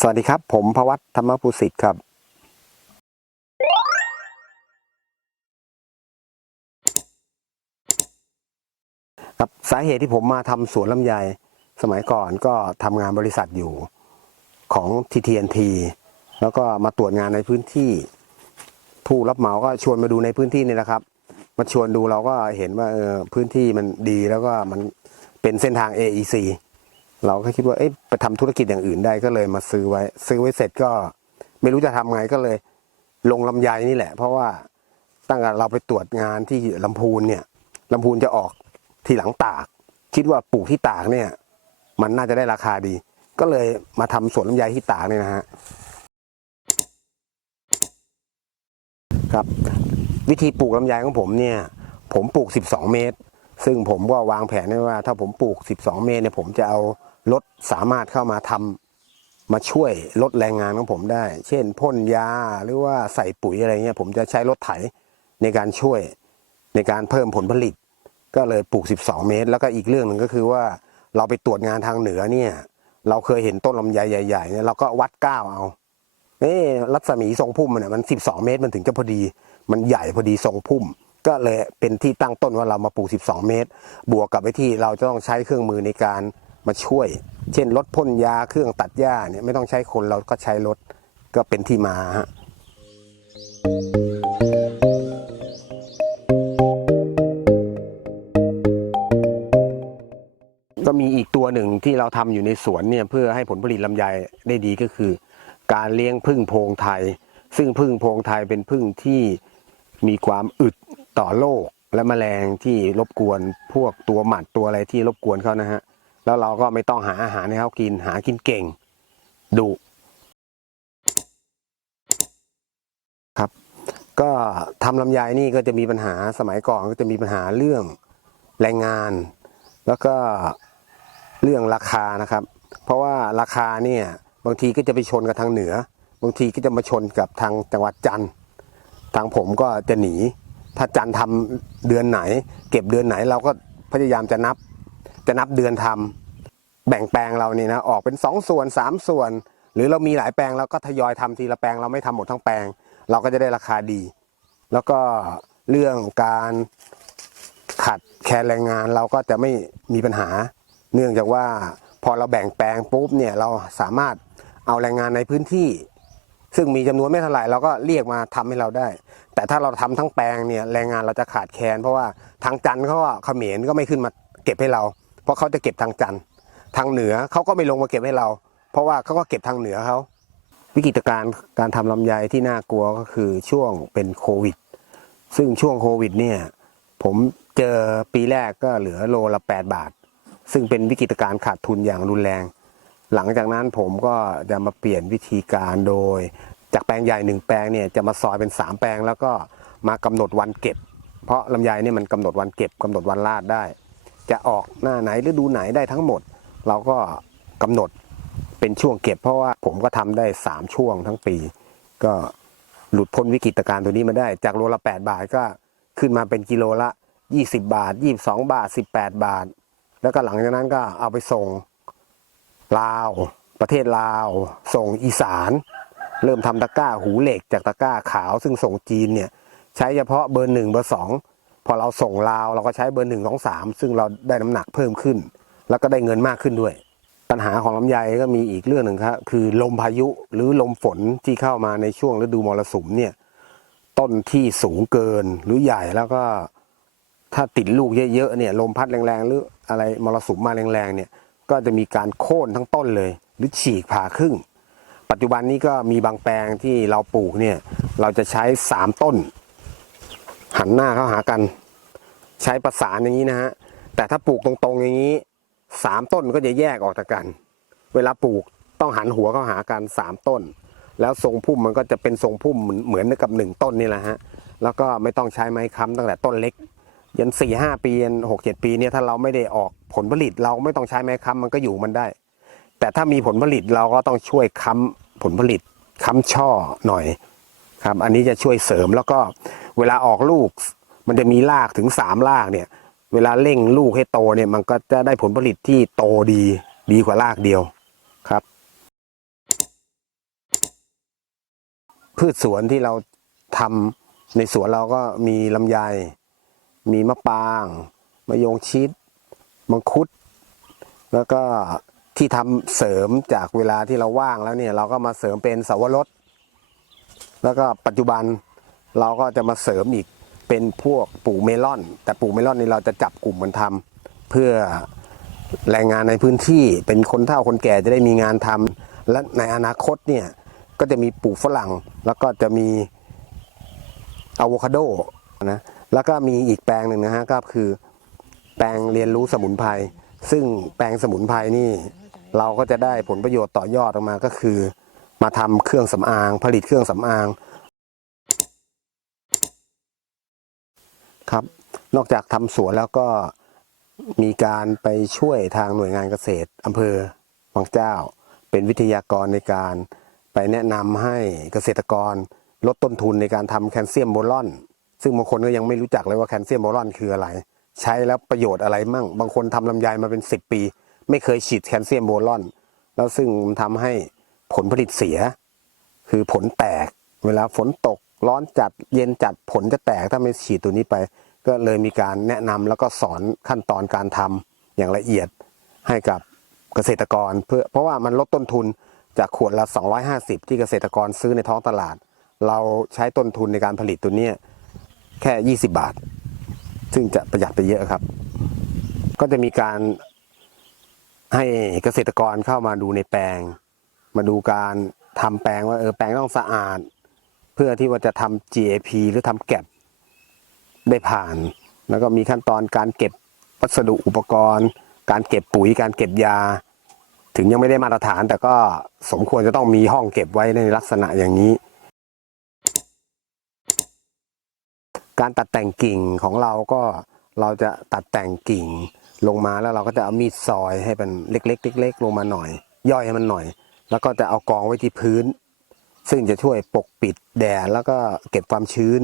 สวัสดีครับ ผมพวัตธรรมภูสิทธิ์ครับ ครับสาเหตุที่ผมมาทำสวนลำไย สมัยก่อนก็ทำงานบริษัทอยู่ของ TTNT แล้วก็มาตรวจงานในพื้นที่ ผู้รับเหมาก็ชวนมาดูในพื้นที่นี่แหละครับ มาชวนดูเราก็เห็นว่าเออพื้นที่มันดีแล้วก็มันเป็นเส้นทาง AEC เราก็คิดว่าเอ๊ะไปทำธุรกิจอย่างอื่นได้ก็เลยมาซื้อไว้ ซื้อไว้เสร็จก็ไม่รู้จะทำไงก็เลย ลงลำไยนี่แหละ เพราะว่าตั้งแต่เราไปตรวจงานที่ลำพูนเนี่ยลำพูนจะออกทีหลังตาก คิดว่าปลูกที่ตากเนี่ย มันน่าจะได้ราคาดี ก็เลยมาทำสวนลำไยที่ตากเนี่ยนะฮะครับวิธีปลูกลำไยของผมเนี่ย ผมปลูก 12 เมตร ซึ่งผมก็วางแผนไว้ว่า ถ้าผมปลูก 12 เมตรเนี่ยผมจะเอา รถสามารถเข้ามาทำมาช่วยลดแรงงานของผมได้ เช่นพ่นยาหรือว่าใส่ปุ๋ยอะไรเงี้ยผมจะใช้รถไถในการช่วยในการเพิ่มผลผลิต ก็เลยปลูก 12 เมตร แล้วก็อีกเรื่องหนึ่งก็คือว่าเราไปตรวจงานทางเหนือเนี่ย เราเคยเห็นต้นลำไยใหญ่ๆเนี่ยเราก็วัดก้าวเอาเอ๊รัศมีทรงพุ่มมันเนี่ยมัน 12 เมตรมันถึงจะพอดี มันใหญ่พอดีทรงพุ่ม ก็เลยเป็นที่ตั้งต้นว่าเรามาปลูก 12 เมตร บวกกับไอ้ที่เราจะต้องใช้เครื่องมือในการ มาช่วย เช่นรถพ่นยาเครื่องตัดหญ้าเนี่ยไม่ต้องใช้คนเราก็ใช้รถก็เป็นที่มาฮะก็มีอีกตัวหนึ่งที่เราทำอยู่ในสวนเนี่ยเพื่อให้ผลผลิตลำไยได้ดีก็คือ การเลี้ยงพึ่งโพงไทย ซึ่งพึ่งโพงไทยเป็นพึ่งที่มีความอึดต่อโรคและแมลงที่รบกวนพวกตัวหมัดตัวอะไรที่รบกวนเขานะฮะ แล้วเราก็ไม่ต้องหาอาหารให้เขากินหากินเก่งดุครับ ก็ทำลำไยนี่ก็จะมีปัญหาสมัยก่อนก็จะมีปัญหาเรื่องแรงงาน แล้วก็เรื่องราคานะครับ เพราะว่าราคาเนี่ยบางทีก็จะไปชนกับทางเหนือ บางทีก็จะมาชนกับทางจังหวัดจันทร์ทางผมก็จะหนี ถ้าจันทร์ทำเดือนไหน เก็บเดือนไหนเราก็พยายามจะนับ จะนับเดือนทำแบ่งแปลงเราเนี่ยนะออกเป็นสองส่วนสามส่วน หรือเรามีหลายแปลงเราก็ทยอยทำทีละแปลงเราไม่ทำหมดทั้งแปลง เราก็จะได้ราคาดี แล้วก็เรื่องการขาดแคลนแรงงานเราก็จะไม่มีปัญหา เนื่องจากว่าพอเราแบ่งแปลงปุ๊บเนี่ยเราสามารถเอาแรงงานในพื้นที่ ซึ่งมีจำนวนไม่เท่าไหร่เราก็เรียกมาทำให้เราได้ แต่ถ้าเราทำทั้งแปลงเนี่ยแรงงานเราจะขาดแคลนเพราะว่าทางจันทร์เขาก็เขมรก็ไม่ขึ้นมาเก็บให้เรา เพราะเขาจะเก็บทางจันทร์ทางเหนือเขาก็ไม่ลงมาเก็บให้เรา เพราะว่าเขาก็เก็บทางเหนือเขาวิกฤตการณ์การทำลำไยที่น่ากลัวก็คือช่วงเป็นโควิด ซึ่งช่วงโควิดเนี่ยผมเจอปีแรกก็เหลือโลละ 8 บาท ซึ่งเป็นวิกฤตการณ์ขาดทุนอย่างรุนแรง หลังจากนั้นผมก็จะมาเปลี่ยนวิธีการโดย จากแปลงใหญ่หนึ่งแปลงเนี่ยจะมาซอยเป็น 3 แปลงแล้วก็มากำหนดวันเก็บ เพราะลำไยเนี่ยมันกำหนดวันเก็บกำหนดวันลาดได้ จะออกหน้าไหนฤดูไหนได้ทั้งหมด เราก็กำหนดเป็นช่วงเก็บเพราะว่าผมก็ทำได้ 3 ช่วงทั้งปี ก็หลุดพ้นวิกฤตการณ์ตัวนี้มาได้ จากโลละ 8 บาทก็ขึ้นมาเป็นกิโลละ 20 บาท 22 บาท 18 บาท แล้วก็หลังจากนั้นก็เอาไปส่งลาว ประเทศลาว ส่งอีสาน เริ่มทำตะกร้าหูเหล็กจากตะกร้าขาว ซึ่งส่งจีนเนี่ยใช้เฉพาะเบอร์หนึ่งเบอร์สอง พอเราส่งลาวเราก็ใช้เบอร์หนึ่งสองสามซึ่งเราได้น้ำหนักเพิ่มขึ้น แล้วก็ได้เงินมากขึ้นด้วย ปัญหาของลำไยก็มีอีกเรื่องหนึ่งครับคือลมพายุหรือลมฝนที่เข้ามาในช่วงฤดูมรสุมเนี่ยต้นที่สูงเกินหรือใหญ่แล้วก็ถ้าติดลูกเยอะๆเนี่ยลมพัดแรงๆหรืออะไรมรสุมมาแรงๆเนี่ยก็จะมีการโค่นทั้งต้นเลย หรือฉีกผ่าครึ่ง ปัจจุบันนี้ก็มีบางแปลงที่เราปลูกเนี่ยเราจะใช้สามต้น หันหน้าเข้าหากัน ใช้ประสานอย่างนี้นะฮะแต่ถ้าปลูกตรงๆอย่างนี้สามต้นก็จะแยกออกจากกัน เวลาปลูกต้องหันหัวเข้าหากันสามต้น แล้วทรงพุ่มมันก็จะเป็นทรงพุ่มเหมือนเหมือนกับหนึ่งต้นนี่แหละฮะแล้วก็ไม่ต้องใช้ไม้ค้ำตั้งแต่ต้นเล็กยันสี่ห้าปียันหกเจ็ดปีเนี่ยถ้าเราไม่ได้ออกผลผลิตเราไม่ต้องใช้ไม้ค้ำมันก็อยู่มันได้ แต่ถ้ามีผลผลิตเราก็ต้องช่วยค้ำผลผลิตค้ำช่อหน่อยครับ อันนี้จะช่วยเสริมแล้วก็ เวลาออกลูก มันจะมีรากถึงสามรากเนี่ย เวลาเร่งลูกให้โตเนี่ย มันก็จะได้ผลผลิตที่โตดีดีกว่ารากเดียวครับ พืชสวนที่เราทำในสวนเราก็มีลำไย มีมะปรางมะยงชิดมังคุด แล้วก็ที่ทำเสริมจากเวลาที่เราว่างแล้วเนี่ย เราก็มาเสริมเป็นสาวรสแล้วก็ปัจจุบัน เราก็จะมาเสริมอีกเป็นพวกปลูกเมลอน แต่ปลูกเมลอนนี่เราจะจับกลุ่มมันทำเพื่อแรงงานในพื้นที่เป็นคนเฒ่าคนแก่จะได้มีงานทำและในอนาคตเนี่ยก็จะมีปลูกฝรั่ง แล้วก็จะมีอะโวคาโดนะแล้วก็มีอีกแปลงหนึ่งนะฮะก็คือแปลงเรียนรู้สมุนไพรซึ่งแปลงสมุนไพรนี่ เราก็จะได้ผลประโยชน์ต่อยอดออกมาก็คือ มาทำเครื่องสำอาง ผลิตเครื่องสำอาง ครับ นอกจากทำสวนแล้วก็มีการไปช่วยทางหน่วยงานเกษตรอำเภอวังเจ้า เป็นวิทยากรในการไปแนะนำให้เกษตรกรลดต้นทุนในการทำแคลเซียมโบรอน ซึ่งบางคนก็ยังไม่รู้จักเลยว่าแคลเซียมโบรอนคืออะไร ใช้แล้วประโยชน์อะไรมั่ง บางคนทำลำไยมาเป็น 10 ปี ไม่เคยฉีดแคลเซียมโบรอน แล้วซึ่งมันทำให้ผลผลิตเสีย คือผลแตก เวลาฝนตก ร้อนจัดเย็นจัดผลจะแตกถ้าไม่ฉีดตัวนี้ไป ก็เลยมีการแนะนำแล้วก็สอนขั้นตอนการทำอย่างละเอียดให้กับเกษตรกรเพื่อเพราะว่ามันลดต้นทุนจากขวดละ 250 ที่เกษตรกรซื้อในท้องตลาด เราใช้ต้นทุนในการผลิตตัวนี้แค่ 20 บาท ซึ่งจะประหยัดไปเยอะครับ ก็จะมีการให้เกษตรกรเข้ามาดูในแปลง มาดูการทำแปลงว่าเออแปลงต้องสะอาด เพื่อที่ว่าจะทำ GAP หรือทำแก็บได้ผ่าน แล้วก็มีขั้นตอนการเก็บวัสดุอุปกรณ์ การเก็บปุ๋ยการเก็บยา ถึงยังไม่ได้มาตรฐาน แต่ก็สมควรจะต้องมีห้องเก็บไว้ในลักษณะอย่างนี้ การตัดแต่งกิ่งของเราก็เราจะตัดแต่งกิ่งลงมาแล้วเราก็จะเอามีดซอยให้เป็นเล็กๆเล็กๆลงมาหน่อย ย่อยให้มันหน่อย แล้วก็จะเอากองไว้ที่พื้น ซึ่งจะช่วยปกปิดแดดแล้วก็เก็บความชื้น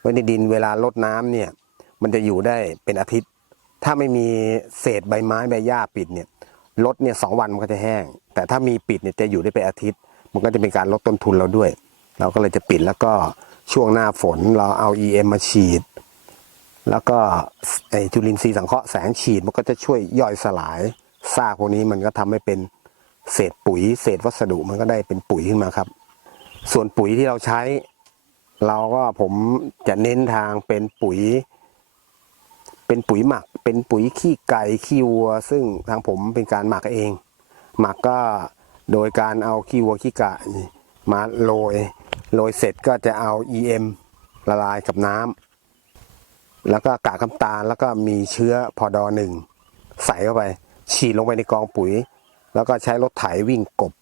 ไว้ในดินเวลาลดน้ำเนี่ยมันจะอยู่ได้เป็นอาทิตย์ ถ้าไม่มีเศษใบไม้ใบหญ้าปิดเนี่ยลดเนี่ยสองวันมันก็จะแห้ง แต่ถ้ามีปิดเนี่ยจะอยู่ได้เป็นอาทิตย์ มันก็จะเป็นการลดต้นทุนเราด้วย เราก็เลยจะปิดแล้วก็ช่วงหน้าฝนเราเอา EM มาฉีด แล้วก็ไอจุลินทรีย์สังเคราะห์แสงฉีดมันก็จะช่วยย่อยสลายซากพวกนี้มันก็ทำให้เป็นเศษปุ๋ย เศษวัสดุมันก็ได้เป็นปุ๋ยขึ้นมาครับ ส่วนปุ๋ยที่เราใช้ เราก็ผมจะเน้นทางเป็นปุ๋ย เป็นปุ๋ยหมัก เป็นปุ๋ยขี้ไก่ขี้วัว ซึ่งทางผมเป็นการหมักเอง หมักก็โดยการเอาขี้วัวขี้ไก่มาโรยโรยเสร็จก็จะเอา EM ละลายกับน้ำแล้วก็กากน้ำตาลแล้วก็มีเชื้อพอดอหนึ่งใส่เข้าไป ฉีดลงไปในกองปุ๋ย แล้วก็ใช้รถไถวิ่งกบ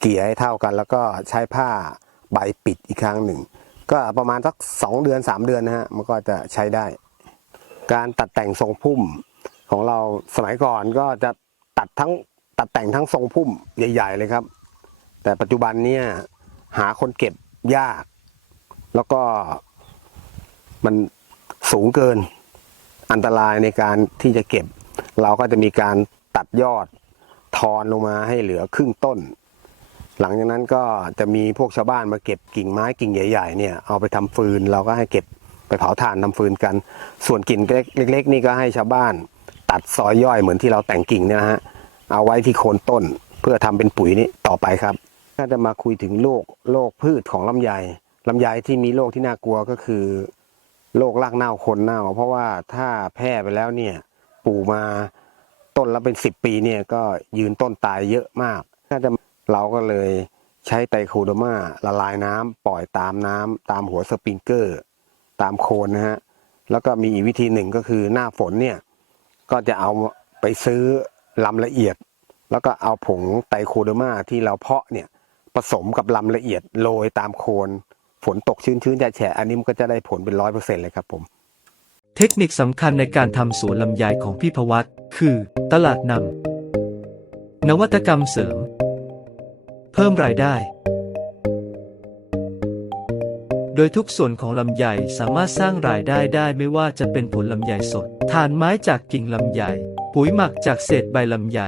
เกลี่ยให้เท่ากัน แล้วก็ใช้ผ้าใบปิดอีกครั้งหนึ่ง ก็ประมาณสักสองเดือนสามเดือนนะฮะมันก็จะใช้ได้ การตัดแต่งทรงพุ่มของเราสมัยก่อนก็จะตัดทั้งตัดแต่งทั้งทรงพุ่มใหญ่ ๆ เลยครับ แต่ปัจจุบันเนี่ยหาคนเก็บยาก แล้วก็มันสูงเกินอันตรายในการที่จะเก็บ เราก็จะมีการตัดยอดทอนลงมาให้เหลือครึ่งต้น หลังจากนั้นก็จะมีพวกชาวบ้านมาเก็บกิ่งไม้กิ่งใหญ่ๆเนี่ยเอาไปทำฟืนเราก็ให้เก็บไปเผาถ่านทำฟืนกัน ส่วนกิ่งเล็ก ๆ นี่ก็ให้ชาวบ้าน ตัดซอยย่อยเหมือนที่เราแต่งกิ่งเนี่ยนะฮะเอาไว้ที่โคนต้นเพื่อทำเป็นปุ๋ยนี้ต่อไปครับถ้าจะมาคุยถึงโรคโรคพืชของลำไยลำไยที่มีโรคที่น่ากลัวก็คือโรครากเน่าคนเน่า เพราะว่าถ้าแพร่ไปแล้วเนี่ยปลูกมาต้นละเป็นสิบปีเนี่ยก็ยืนต้นตายเยอะมาก ถ้าจะ เราก็เลยใช้ไตรโคโดมาละลายน้ำปล่อยตามน้ำตามหัวสปริงเกอร์ ตามโคนนะฮะแล้วก็มีอีกวิธีหนึ่งก็คือหน้าฝนเนี่ยก็จะเอาไปซื้อลำละเอียด แล้วก็เอาผงไตรโคโดมาที่เราเพาะเนี่ยผสมกับลำละเอียดโรยตามโคน ฝนตกชื้นๆแฉะอันนี้มันก็จะได้ผลเป็นร้อยเปอร์เซ็นต์เลยครับผม เทคนิคสำคัญในการทำสวนลำไยของพี่พวัตคือ ตลาดนำนวัตกรรมเสริม เพิ่มรายได้ โดยทุกส่วนของลำไยสามารถสร้างรายได้ได้ไม่ว่าจะเป็นผลลำไยสดถ่านไม้จากกิ่งลำไยปุ๋ยหมักจากเศษใบลำไย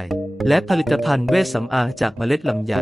และผลิตภัณฑ์เวชสำอางจากเมล็ดลำไย